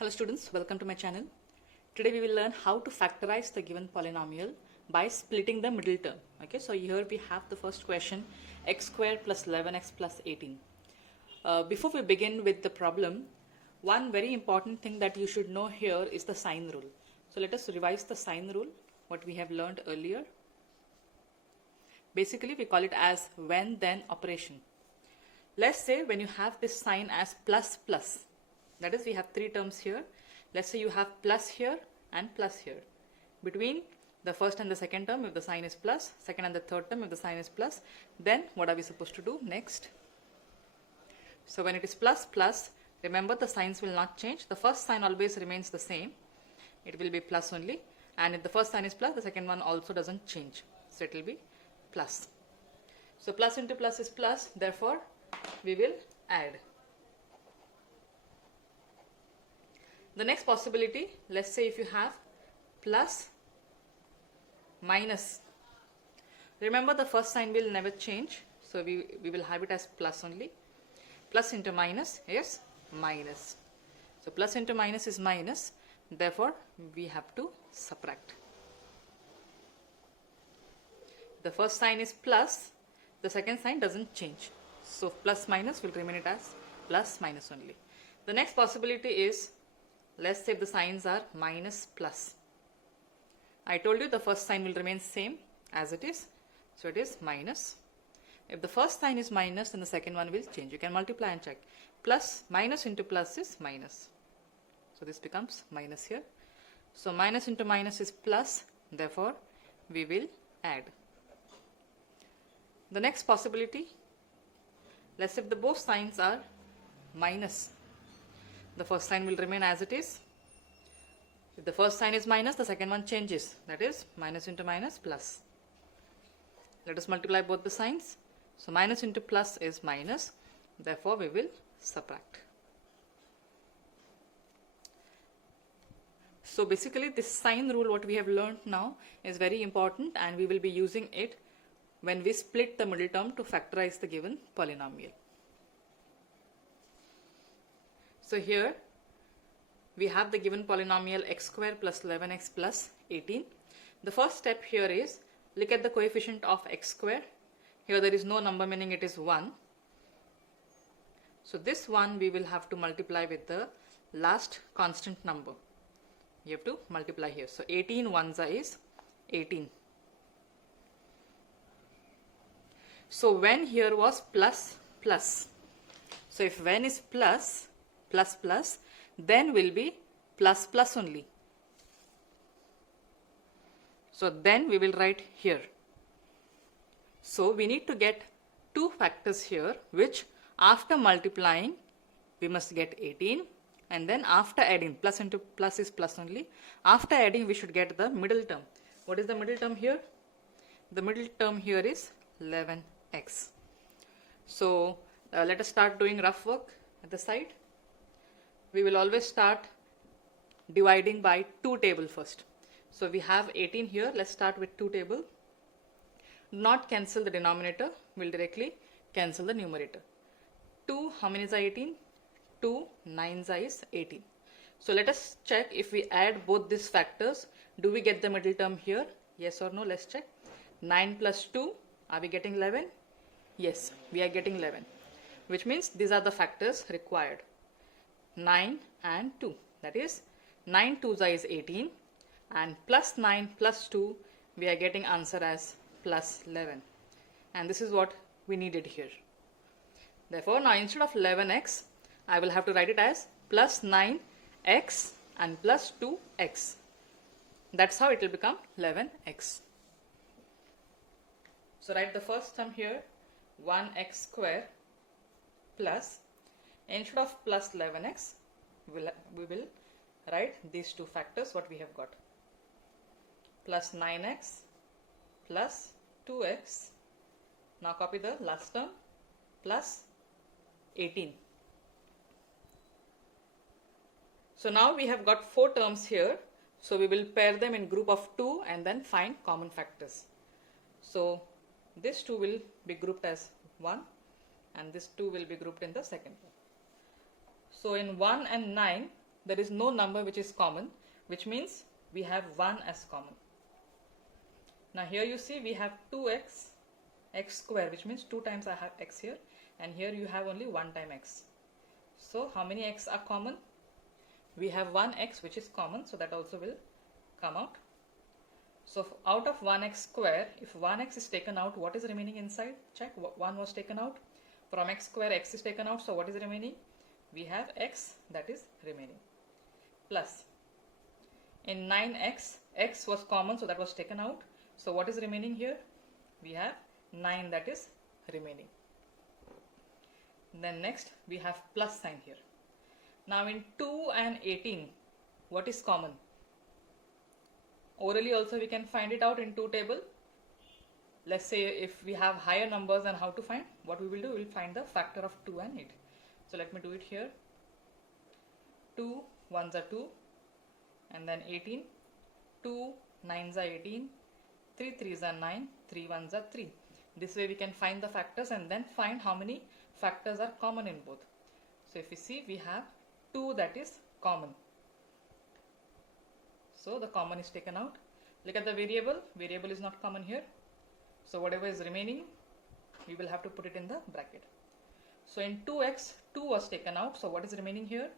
Hello students, welcome to my channel. Today we will learn how to factorize the given polynomial by splitting the middle term. Okay, so here we have the first question, x squared plus 11x plus 18. Before we begin with the problem, one very important thing that you should know here is the sign rule. So let us revise the sign rule, what we have learned earlier. Basically we call it as when then operation. Let's say when you have this sign as plus plus, that is we have three terms here. Let's say you have plus here and plus here. Between the first and the second term, if the sign is plus, second and the third term, if the sign is plus, then what are we supposed to do next? So when it is plus plus, remember the signs will not change. The first sign always remains the same. It will be plus only. And if the first sign is plus, the second one also doesn't change. So it will be plus. So plus into plus is plus, therefore we will add. The next possibility, let's say if you have plus minus. Remember the first sign will never change. So we will have it as plus only. Plus into minus is minus. So plus into minus is minus. Therefore we have to subtract. The first sign is plus. The second sign doesn't change. So plus minus will remain it as plus minus only. The next possibility is, let's say if the signs are minus plus. I told you the first sign will remain same as it is. So it is minus. If the first sign is minus, then the second one will change. You can multiply and check. Plus minus into plus is minus. So this becomes minus here. So minus into minus is plus. Therefore we will add. The next possibility, let's say if the both signs are minus. The first sign will remain as it is. If the first sign is minus, the second one changes. That is minus into minus plus. Let us multiply both the signs. So minus into plus is minus. Therefore we will subtract. So basically this sign rule what we have learned now is very important, and we will be using it when we split the middle term to factorize the given polynomial. So here we have the given polynomial x squared plus 11x plus 18. The first step here is look at the coefficient of x squared. Here there is no number, meaning it is 1. So this 1 we will have to multiply with the last constant number. You have to multiply here. So 18 ones is 18. So when here was plus plus. So if when is plus plus plus, then will be plus plus only. So then we will write here. So we need to get two factors here, which after multiplying we must get 18, and then after adding, plus into plus is plus only. After adding we should get the middle term. What is the middle term here? The middle term here is 11x. So let us start doing rough work at the side. We will always start dividing by 2 table first. So we have 18 here. Let's start with 2 table. Not cancel the denominator. We'll directly cancel the numerator. 2, how many is 18? 2 9s is 18. So let us check if we add both these factors. Do we get the middle term here? Yes or no? Let's check. 9 plus 2. Are we getting 11? Yes, we are getting 11. Which means these are the factors required. 9 and 2, that is 9 2s is 18, and plus 9 plus 2 we are getting answer as plus 11, and this is what we needed here. Therefore now instead of 11x I will have to write it as plus 9x and plus 2x. That's how it will become 11x. So write the first term here, 1x square plus, instead of plus 11x, we will write these two factors what we have got. Plus 9x plus 2x. Now copy the last term, plus 18. So now we have got 4 terms here. So we will pair them in group of 2 and then find common factors. So this 2 will be grouped as 1 and this 2 will be grouped in the second one. So in 1 and 9, there is no number which is common, which means we have 1 as common. Now here you see we have 2x, x square, which means 2 times I have x here, and here you have only 1 time x. So how many x are common? We have 1 x which is common, so that also will come out. So out of 1x square, if 1x is taken out, what is remaining inside? Check, 1 was taken out. From x square, x is taken out, so what is remaining? We have x that is remaining. Plus, in 9x, x was common, so that was taken out. So what is remaining here? We have 9 that is remaining. Then next, we have plus sign here. Now in 2 and 18, what is common? Orally also we can find it out in 2 table. Let's say if we have higher numbers, and how to find? What we will do, we will find the factor of 2 and 8. So let me do it here. 2 1s are 2, and then 18. 2 9s are 18. 3 3s are 9. 3 1s are 3. This way we can find the factors and then find how many factors are common in both. So if you see, we have 2 that is common. So the common is taken out. Look at the variable. Variable is not common here. So whatever is remaining, we will have to put it in the bracket. So in 2x, 2 was taken out. So what is remaining here?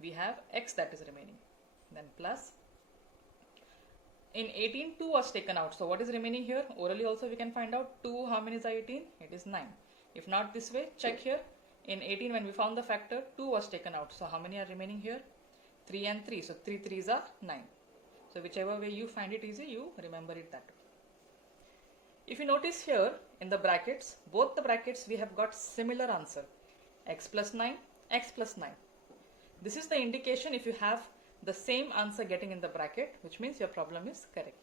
We have x that is remaining. Then plus. In 18, 2 was taken out. So what is remaining here? Orally also we can find out 2, how many is 18? It is 9. If not this way, check here. In 18, when we found the factor, 2 was taken out. So how many are remaining here? 3 and 3. So 3 3s are 9. So whichever way you find it easy, you remember it that way. If you notice here in the brackets, both the brackets we have got similar answer. X plus 9, x plus 9. This is the indication if you have the same answer getting in the bracket, which means your problem is correct.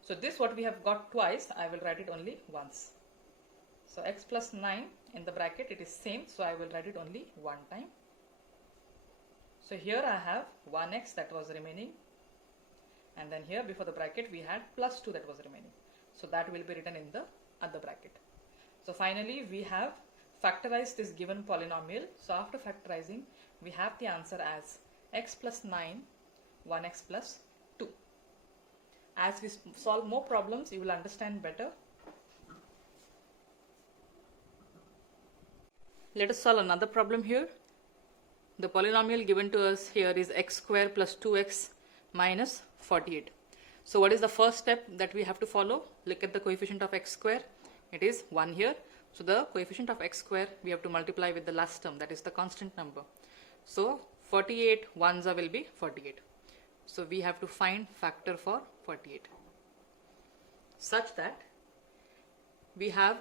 So this what we have got twice, I will write it only once. So x plus 9 in the bracket, it is same, so I will write it only one time. So here I have 1x that was remaining, and then here before the bracket we had plus 2 that was remaining. So that will be written in the other bracket. So finally we have factorized this given polynomial. So after factorizing, we have the answer as x plus 9, 1x plus 2. As we solve more problems, you will understand better. Let us solve another problem here. The polynomial given to us here is x square plus 2x minus 48. So what is the first step that we have to follow? Look at the coefficient of x square. It is 1 here. So the coefficient of x square we have to multiply with the last term, that is the constant number. So 48 ones will be 48. So we have to find factor for 48 such that we have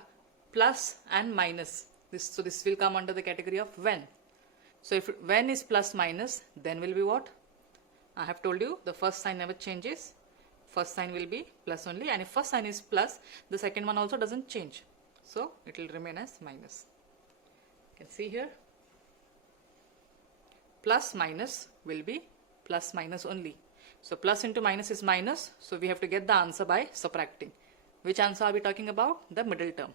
plus and minus. So this will come under the category of when. So if when is plus minus, then will be what? I have told you the first sign never changes. First sign will be plus only, and if first sign is plus, the second one also doesn't change. So it will remain as minus. You can see here. Plus minus will be plus minus only. So plus into minus is minus. So we have to get the answer by subtracting. Which answer are we talking about? The middle term.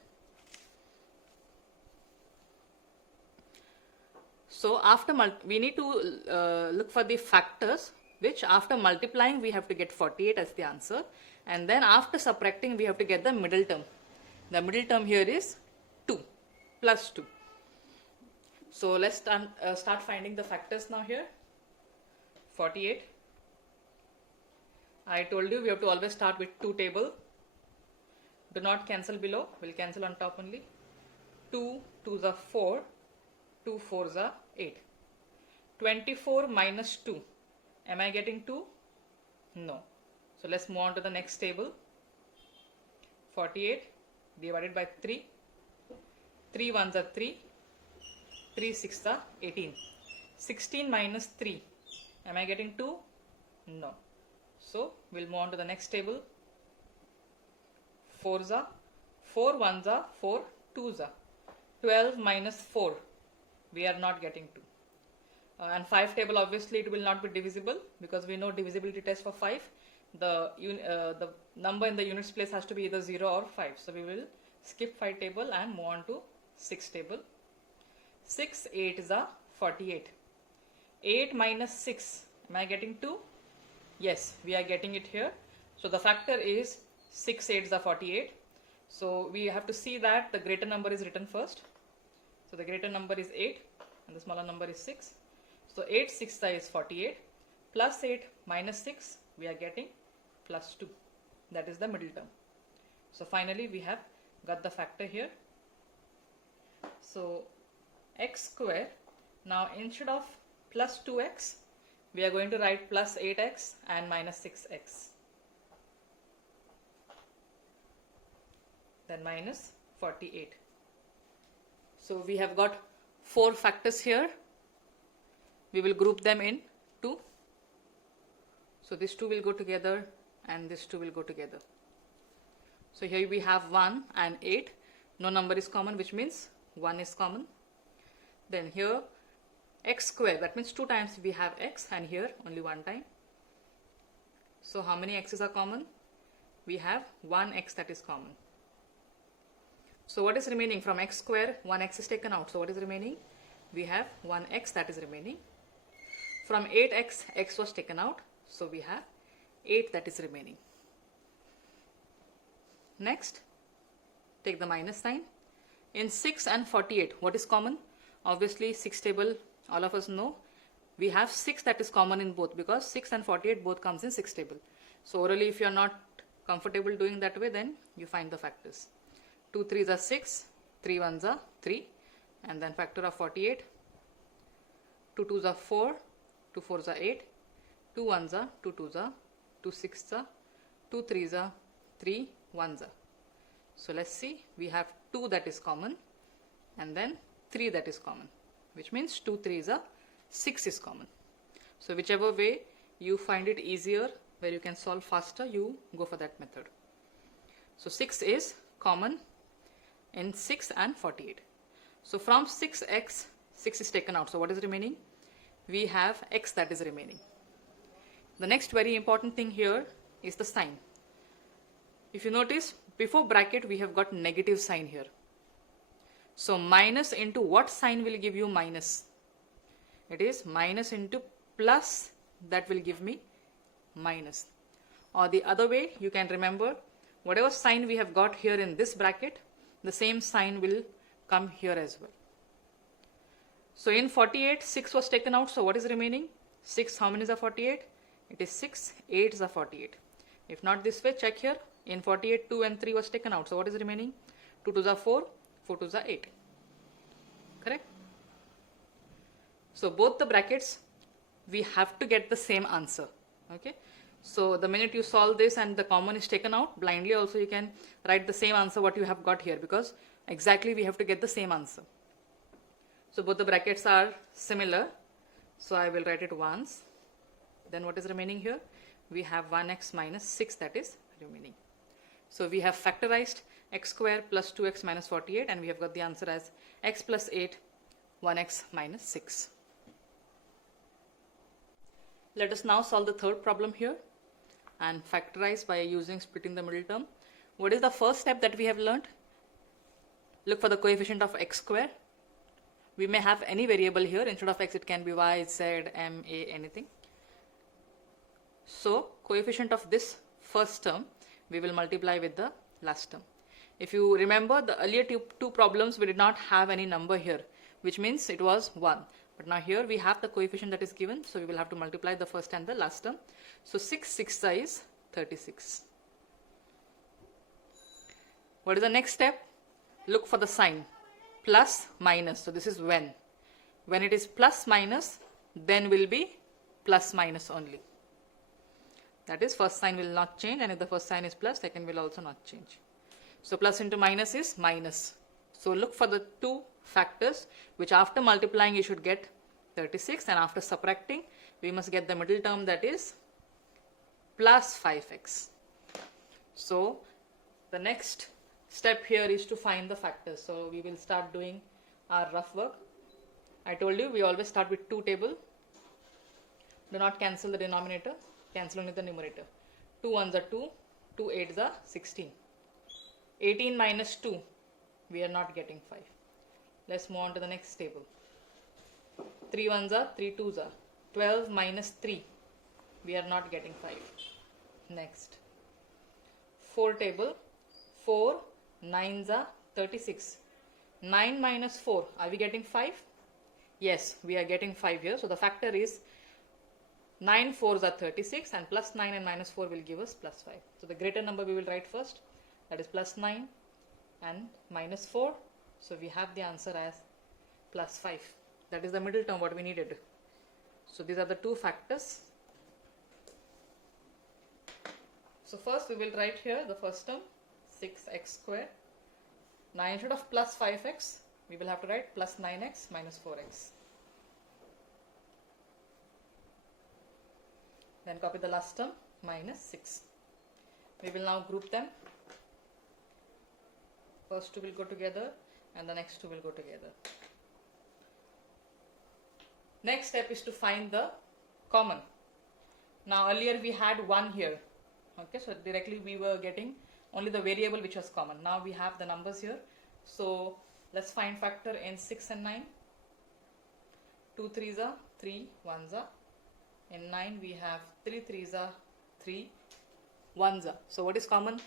So after we need to look for the factors which after multiplying we have to get 48 as the answer, and then after subtracting we have to get the middle term. The middle term here is 2 plus 2. So let's start finding the factors now here. 48. I told you we have to always start with 2 table. Do not cancel below, we'll cancel on top only. 2 2s are 4, 2 4s are 8. 24 minus 2. Am I getting 2? No. So let's move on to the next table. 48 divided by 3. 3 1s are 3. 3 6s are 18. 16 minus 3. Am I getting 2? No. So we'll move on to the next table. 4s are 4 1s are 4 2s are 12 minus 4. We are not getting 2. And 5 table, obviously it will not be divisible because we know divisibility test for 5. The number in the units place has to be either 0 or 5. So we will skip 5 table and move on to 6 table. 6 8s are 48. 8 minus 6. Am I getting 2? Yes, we are getting it here. So the factor is 6 8s are 48. So we have to see that the greater number is written first. So the greater number is 8 and the smaller number is 6. So 8 6 is 48 plus 8 minus 6 we are getting plus 2. That is the middle term. So finally we have got the factor here. So x square, now instead of plus 2x we are going to write plus 8x and minus 6x. Then minus 48. So we have got 4 factors here. We will group them in 2. So this 2 will go together and this 2 will go together. So here we have 1 and 8. No number is common, which means 1 is common. Then here x square, that means 2 times we have x, and here only 1 time. So how many x's are common? We have 1x that is common. So what is remaining from x square? 1x is taken out. So what is remaining? We have 1x that is remaining. From 8x, x was taken out. So we have 8 that is remaining. Next, take the minus sign. In 6 and 48, what is common? Obviously 6 table, all of us know. We have 6 that is common in both, because 6 and 48 both comes in 6 table. So orally if you are not comfortable doing that way, then you find the factors. 2 3s are 6, 3 1s are 3, and then factor of 48. 2 2s are 4, 2 4s are 8, 2 1s are 2 2s are 2 6s are 2 3s are 3 1s are. So let's see, we have 2 that is common and then 3 that is common, which means 2 3s are 6 is common. So whichever way you find it easier, where you can solve faster, you go for that method. So 6 is common in 6 and 48. So from 6x, 6 is taken out. So what is remaining? We have x that is remaining. The next very important thing here is the sign. If you notice, before bracket we have got negative sign here. So minus into what sign will give you minus? It is minus into plus, that will give me minus. Or the other way, you can remember, whatever sign we have got here in this bracket, the same sign will come here as well. So in 48, 6 was taken out. So what is remaining? 6, how many is a 48? It is 6, 8 is a 48. If not this way, check here. In 48, 2 and 3 was taken out. So what is remaining? 2 2s are 4, 4 2s are 8. Correct? So both the brackets, we have to get the same answer. Okay? So the minute you solve this and the common is taken out, blindly also you can write the same answer what you have got here, because exactly we have to get the same answer. So both the brackets are similar. So I will write it once. Then what is remaining here? We have 1x minus 6 that is remaining. So we have factorized x square plus 2x minus 48, and we have got the answer as x plus 8, 1x minus 6. Let us now solve the third problem here and factorize by using splitting the middle term. What is the first step that we have learned? Look for the coefficient of x square. We may have any variable here. Instead of x, it can be y, z, m, a, anything. So coefficient of this first term we will multiply with the last term. If you remember, the earlier two problems we did not have any number here, which means it was 1. But now here we have the coefficient that is given, so we will have to multiply the first and the last term. So 6 6 is 36. What is the next step? Look for the sign plus minus. So this is when. When it is plus minus, then will be plus minus only. That is, first sign will not change, and if the first sign is plus, second will also not change. So plus into minus is minus. So look for the two factors which after multiplying you should get 36, and after subtracting we must get the middle term, that is plus 5x. So the next step here is to find the factors. So we will start doing our rough work. I told you we always start with 2 table. Do not cancel the denominator, cancel only the numerator. 2 1s are 2, 2 8s are 16. 18 minus 2, we are not getting 5. Let's move on to the next table. 3 1s are 3 2s are 12 minus 3. We are not getting 5. Next. 4 table. 4 9s are 36. 9 minus 4. Are we getting 5? Yes, we are getting 5 here. So the factor is 9 4s are 36 and plus 9 and minus 4 will give us plus 5. So the greater number we will write first. That is plus 9 and minus 4. So we have the answer as plus 5. That is the middle term what we needed. So these are the two factors. So first we will write here the first term 6x square. Now instead of plus 5x, we will have to write plus 9x minus 4x. Then copy the last term minus 6. We will now group them. First two will go together and the next two will go together. Next step is to find the common. Now earlier we had 1 here. Okay, so directly we were getting only the variable which was common. Now we have the numbers here. So let's find factor in 6 and 9. 2 3s are 3 1s are. In 9 we have 3 3s are 3 1s are. So what is common?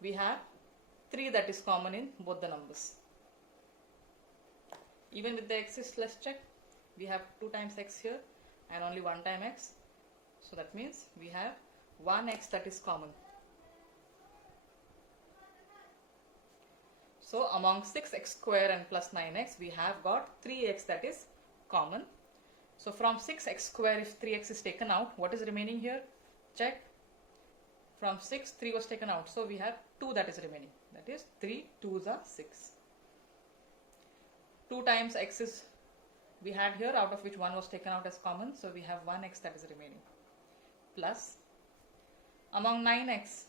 We have 3 that is common in both the numbers. Even with the x's, let's check. We have 2 times x here and only 1 time x. So that means we have 1x that is common. So among 6x square and plus 9x, we have got 3x that is common. So from 6x square, if 3x is taken out, what is remaining here? Check. From 6, 3 was taken out. So we have 2 that is remaining. That is 3 2s are 6. 2 times x is we had here, out of which 1 was taken out as common. So we have 1x that is remaining. Plus among 9x,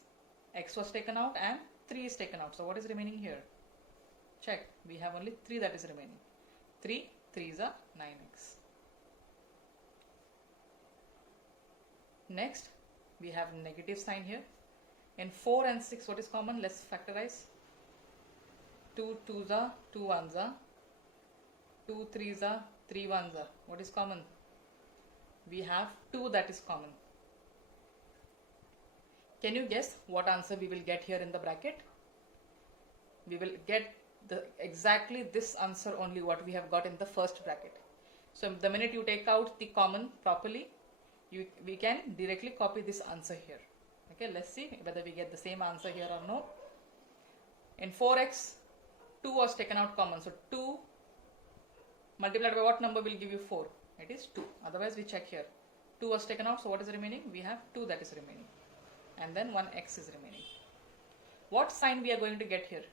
x was taken out and 3 is taken out. So what is remaining here? Check. We have only 3 that is remaining. 3 3s are 9x. Next, we have negative sign here. In 4 and 6, what is common? Let's factorize. 2 2s are 2 1s are. 2 3s are 3 1s are. What is common? We have 2 that is common. Can you guess what answer we will get here in the bracket? We will get exactly this answer only what we have got in the first bracket. So the minute you take out the common properly, we can directly copy this answer here. Okay, let's see whether we get the same answer here or no. In 4x, 2 was taken out common. So 2 multiplied by what number will give you 4? It is 2. Otherwise we check here. 2 was taken out, so what is remaining? We have 2 that is remaining. And then 1x is remaining. What sign we are going to get here?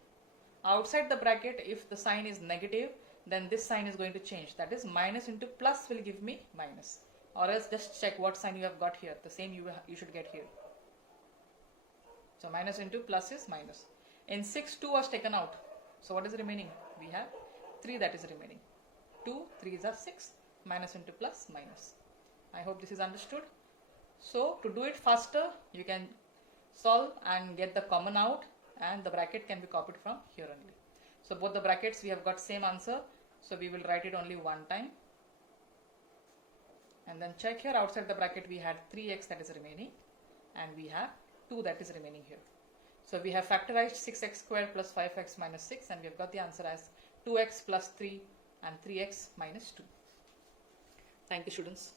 Outside the bracket, if the sign is negative, then this sign is going to change. That is minus into plus will give me minus. Or else just check what sign you have got here. The same you should get here. So minus into plus is minus. In 6, 2 was taken out. So what is remaining? We have 3 that is remaining. 2 3s are 6. Minus into plus minus. I hope this is understood. So to do it faster, you can solve and get the common out, and the bracket can be copied from here only. So both the brackets we have got same answer. So we will write it only one time. And then check here, outside the bracket we had 3x that is remaining and we have 2 that is remaining here. So we have factorized 6x square plus 5x minus 6 and we have got the answer as 2x plus 3 and 3x minus 2. Thank you, students.